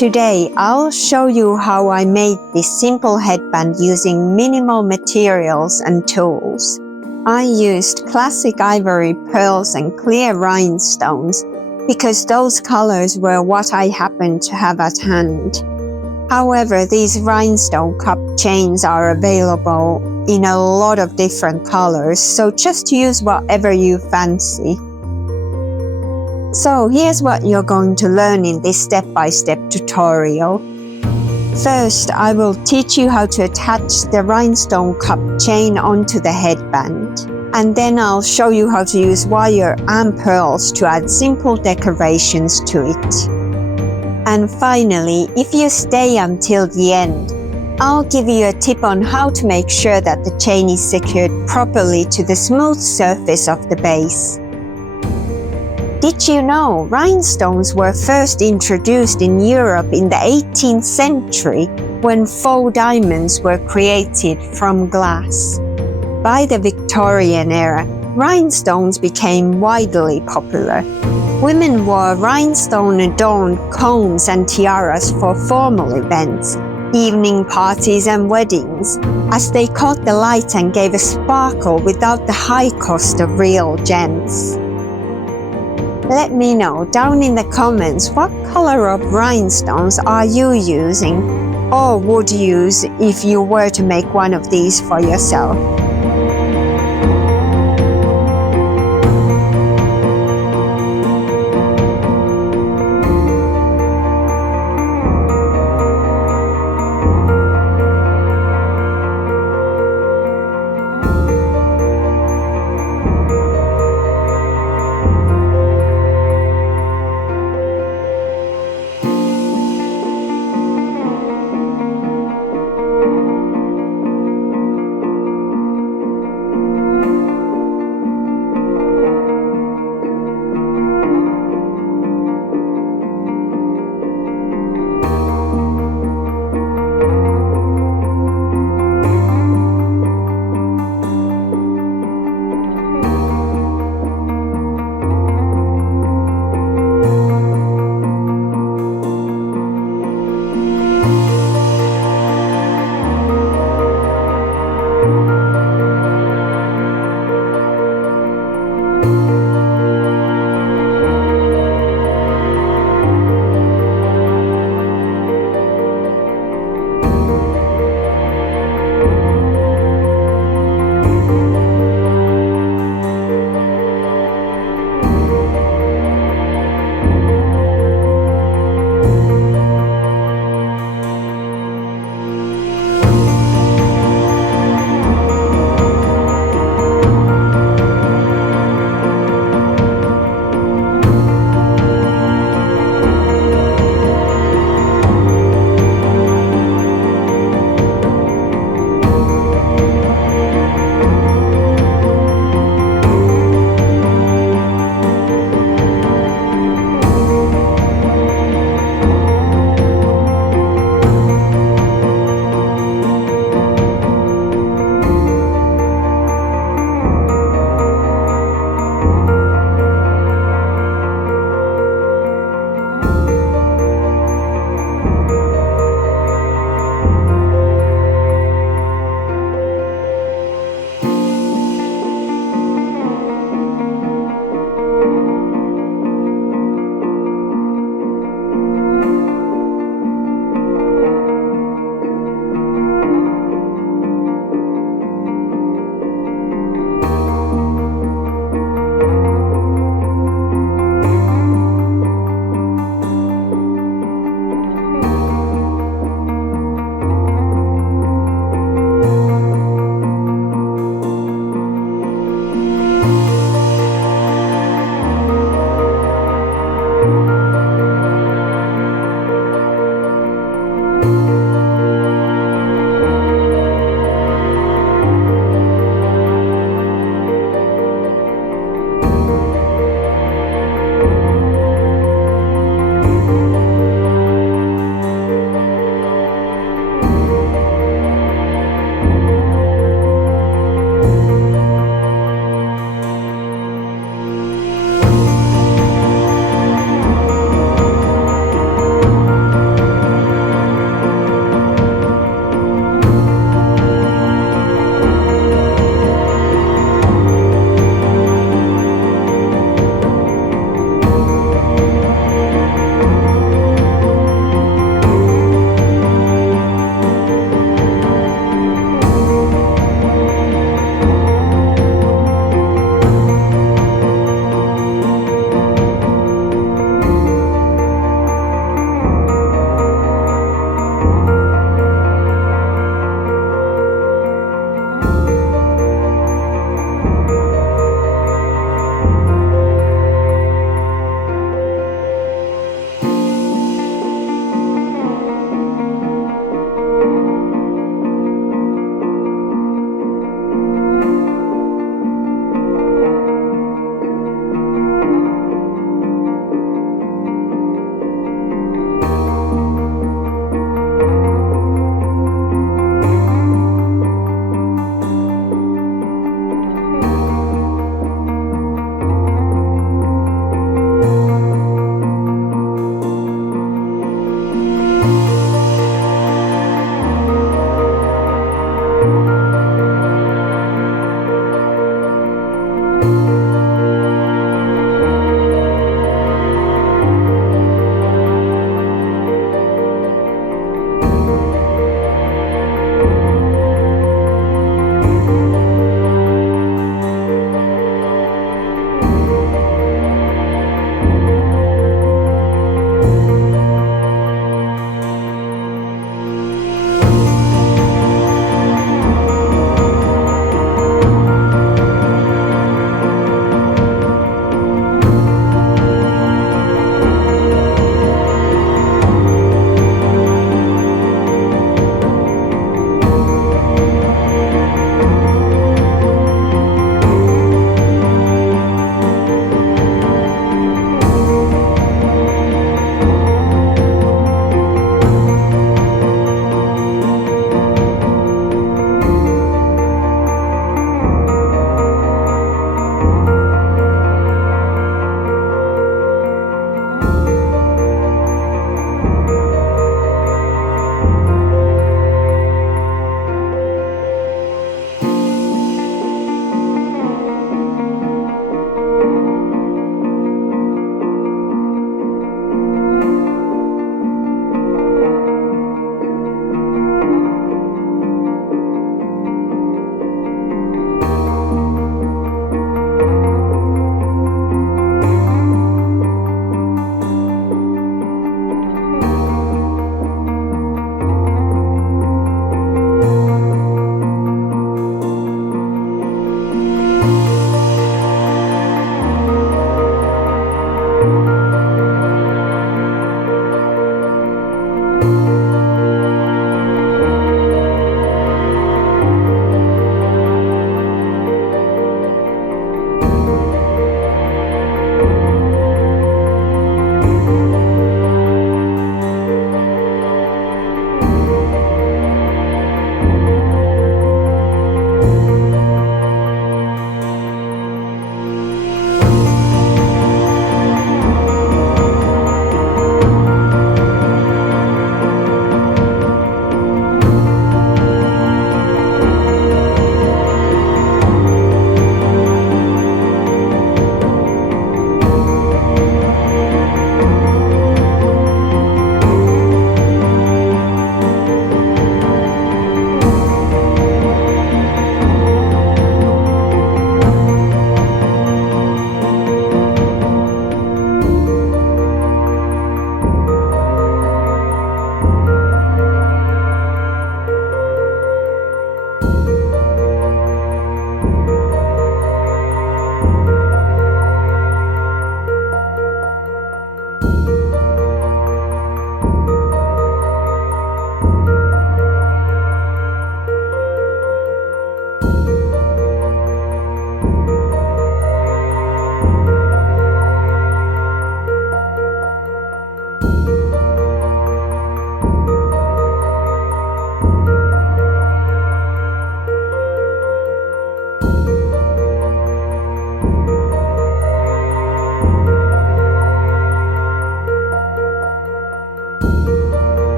Today, I'll show you how I made this simple headband using minimal materials and tools. I used classic ivory pearls and clear rhinestones because those colors were what I happened to have at hand. However, these rhinestone cup chains are available in a lot of different colors, so just use whatever you fancy. So here's what you're going to learn in this step-by-step tutorial. First, I will teach you how to attach the rhinestone cup chain onto the headband. And then I'll show you how to use wire and pearls to add simple decorations to it. And finally, if you stay until the end, I'll give you a tip on how to make sure that the chain is secured properly to the smooth surface of the base. Did you know rhinestones were first introduced in Europe in the 18th century when faux diamonds were created from glass? By the Victorian era, rhinestones became widely popular. Women wore rhinestone-adorned combs and tiaras for formal events, evening parties and weddings, as they caught the light and gave a sparkle without the high cost of real gems. Let me know down in the comments what color of rhinestones are you using or would use if you were to make one of these for yourself.